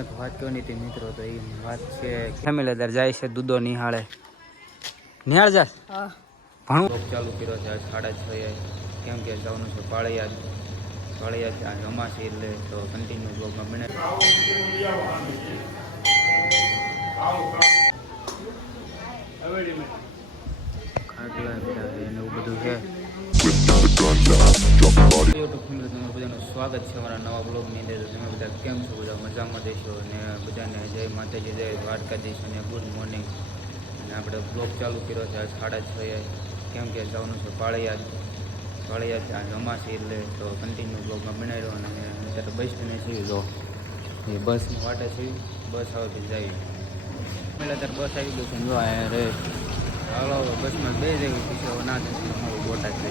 એક વાત કરવાની હતી મિત્રો, તો એ વાત છે ફેમિલીદાર જાય છે દૂધો નિહાળે. નિહાળ જા ભણું ચાલુ કર્યો છે આજ 6:30 કેમ કે જવાનું છે પાળિયાદ આ રમાશે એટલે તો કન્ટિન્યુ બ્લોગમાં બને. ખાટલા બધા એને એવું બધું છે. યુટ્યુબ ફેમિલી તમારું બધાનું સ્વાગત છે અમારા નવા બ્લોગની અંદર. તમે બધા કેમ છો? બધા મજામાં દેશો અને બધાને જય માતાજી, જય દ્વારકાધીશ અને ગુડ મોર્નિંગ. અને આપણે બ્લોગ ચાલુ કર્યો છે આજ 6:30 કેમ કે જવાનું છે પાળિયાદ આ રમાશે એટલે તો કન્ટિન્યુ બ્લોગમાં બનાવી રહ્યો. અને અત્યારે બસ સ્ટેન્ડે છીએ, જો એ બસની વાટે છીએ, બસ આવે તો જઈએ. પહેલાં અત્યારે બસ આવી ગયું છે, જો રે હાલો બસમાં બે જવી પછી ના થશે અમારું બોટાદ છે.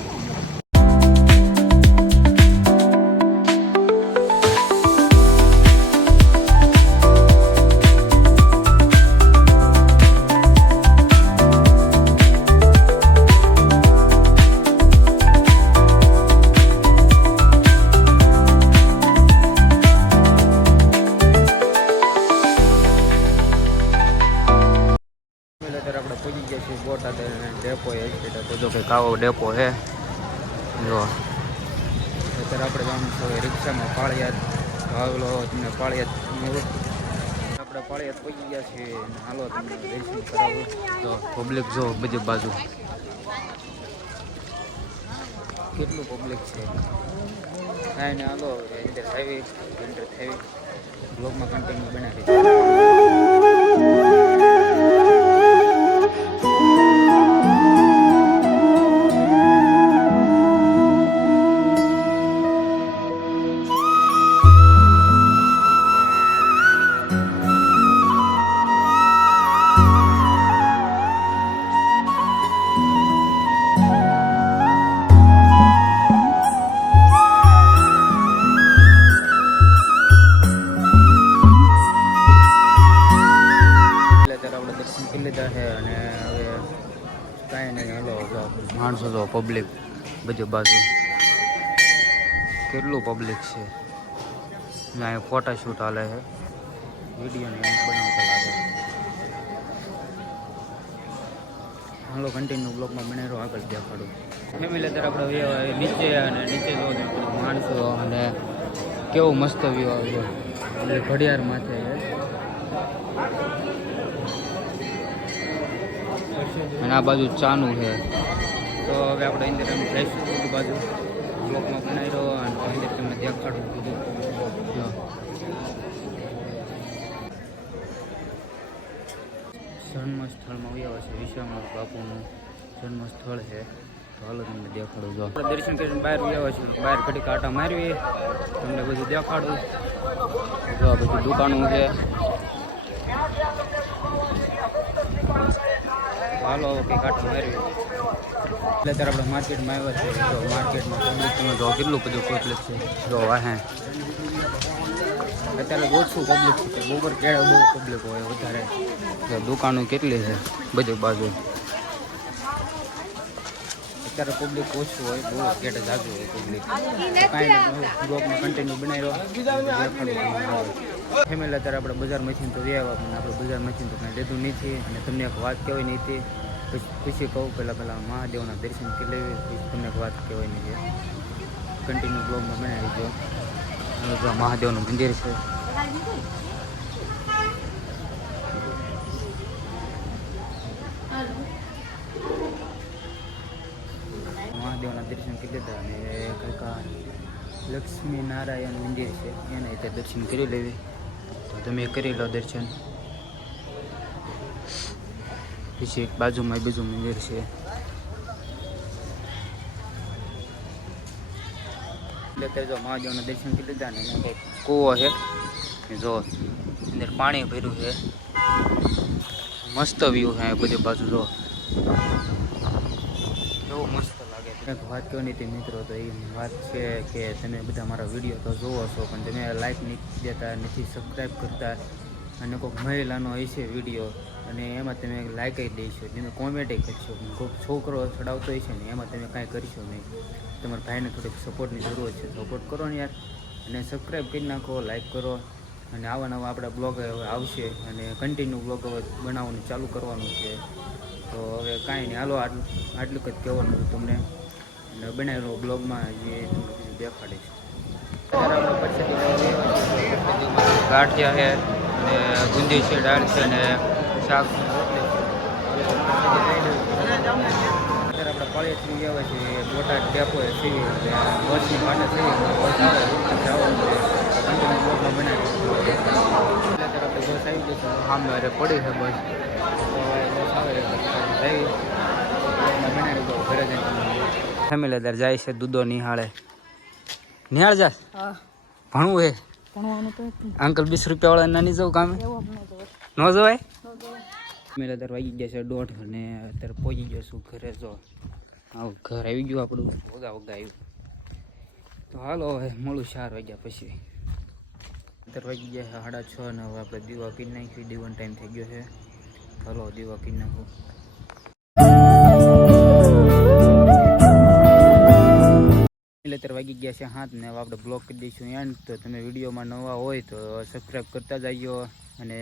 આપણે પહોંચી ગયા છીએ બોટાદ ડેપો એજ્યુકેટર તો જો કે કાવો ડેપો છે. જો અત્યારે આપણે જવાનું છે રિક્ષામાં પાળિયાદ. હાલો તમને પાળિયાદ આપણે પાળિયાદ પહોંચી ગયા છીએ અને હાલો તમને દર્શન કરાવું. તો પબ્લિક જો બધી બાજુ કેટલું પબ્લિક છે. કાંઈ ને હાલો એન્ટર થઈ બ્લોગમાં કન્ટિન્યુ બનાવી. લીધા છે અને હવે કાંઈ નહીં. હલો માણસો તો પબ્લિક બધી બાજુ કેટલું પબ્લિક છે. અહીંયા ફોટાશૂટ હાલે છે, વિડીયોને એમ બનાવતા લાગે. હાલો કન્ટિન્યુ બ્લોગમાં બનાવ્યો આગળ દેખાડું. ફેમિલી અત્યારે આપણે નીચે અને નીચે જો માણસો અને કેવું મસ્ત વ્યૂ આવ્યો એટલે ઘડિયાળ માથે અને આ બાજુ ચાનું છે. તો હવે આપણે અંદર એમ જઈશું બધું બાજુ બ્લોકમાં બનાવી રહ્યો અને અંદર તમને દેખાડું બધું. જન્મ સ્થળમાં આવ્યા છે, વિશ્વમાં બાપુનું જન્મ સ્થળ છે. તો હાલો તમને દેખાડું. જો આપણે દર્શન કરીને બહાર આવ્યા છે, બહાર ઘડી કાંટા મારવી તમને બધું દેખાડું. જો આ બધી દુકાનો છે. હાલો કંઈક આટલું મારવી એટલે અત્યારે આપણે માર્કેટમાં આવ્યા છે. તો માર્કેટમાં પબ્લિક તમે જો કેટલું બધું પબ્લિક છે. જો વાહે અત્યારે ઓછું પબ્લિક છે, બપોર કેળે બહુ પબ્લિક હોય વધારે. દુકાનો કેટલી છે બધી બાજુ. અત્યારે પબ્લિક ઓછું હોય, બહુ કેળે જાજુ હોય પબ્લિક. કાંઈ બ્લોગમાં કન્ટિન્યુ બનાવી રહ્યો. ફેમિલી અત્યારે આપણે બજારમાંથી તો આવ્યા પણ આપણે બજારમાંથી તો કાંઈ લીધું નથી. અને તમને એક વાત કહેવાય નહીં હતી પછી કહું. પહેલાં મહાદેવના દર્શન કરી લેવી પછી તમને એક વાત કહેવાય નહીં છે. કન્ટિન્યુ બ્લોગમાં બનાવી દો. હવે મહાદેવનું મંદિર છે. મહાદેવના દર્શન કરી લીધા અને કંઈક લક્ષ્મી નારાયણ મંદિર છે એને રીતે દર્શન કરી લેવી. તો તમે કરી લો દર્શન. પછી એક બાજુમાં બીજું મંદિર છે. એટલે જો મહાદેવના દર્શન કરી લીધા ને એમાં કંઈક કૂવો છે. જો અંદર પાણી ભર્યું છે. મસ્ત વ્યૂ છે બધી બાજુ. જો કેવું મસ્ત લાગે. એક વાત કહેવાની હતી મિત્રો, તો એ વાત છે કે તમે બધા મારા વિડીયો તો જોવો છો પણ તમે લાઈક નથી દેતા, નથી સબસ્ક્રાઈબ કરતા. અને કોઈક મહિલાનો હશે વિડીયો અને એમાં તમે લાઈક દઈશો, તમે કોમેન્ટ કરશો, કોઈક છોકરો ચડાવતો હશે ને એમાં તમે કાંઈ કરશો નહીં. તમારા ભાઈને થોડીક સપોર્ટની જરૂર છે, સપોર્ટ કરો ને યાર. અને સબસ્ક્રાઈબ કરી નાખો, લાઈક કરો અને આવા નવા આપણા બ્લોગ હવે આવશે અને કન્ટિન્યુ બ્લોગ હવે બનાવવાનું ચાલુ કરવાનું છે. તો હવે કાંઈ નહીં, હાલો આટલું જ કહેવાનું હતું તમને. અને બનાવેલો બ્લોગમાં જે તમને બીજું દેખાડીશ. ગાંઠિયા છે અને ગુંદી છે, દાળ છે અને શાક. અત્યારે આપણે પાળિયાથી આવે છે બોટાદ ડેપો સીવી બસની માટે સીવી બસ આવે જવાનું છે. કન્ટિન્યુ બ્લોગમાં બનાવી અત્યારે આપણે બસ આવી જશે સામે અરે પડી છે બસ. તો બસ આવે જઈ બનાવી દો ઘરે જઈને. ફેમિલી અત્યારે જાય છે દૂધો નિહાળે. નિહાળ જા ભણવું હે અંકલ 20 રૂપિયા વાળા નાની જવું કામે ન જવાય. મેં અત્યારે વાગી ગયા છે 1:30 અને અત્યારે પહોંચી જશું ઘરે. જો આવું ઘર આવી ગયું આપણું, વગા આવ્યું. તો હાલો હવે મળું 4 વાગ્યા પછી. અત્યારે વાગી ગયા છે 6:30 અને હવે આપણે દીવા કરી નાખી. દીવાનો ટાઈમ થઈ ગયો છે. હાલો દીવા કરી નાખું. અત્યારે વાગી ગયા છે 7 ને હવે આપણે બ્લોગ કરી દઈશું એન્ડ. તો તમે વિડીયોમાં નવા હોય તો સબસ્ક્રાઈબ કરતા જઈઓ અને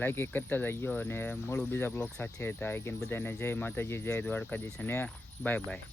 લાઈક કરતા જઈઓ અને મળું બીજા બ્લોગ સાથે. ત્યાં બધાને જય માતાજી, જય દ્વારકાધીશ અને બાય બાય.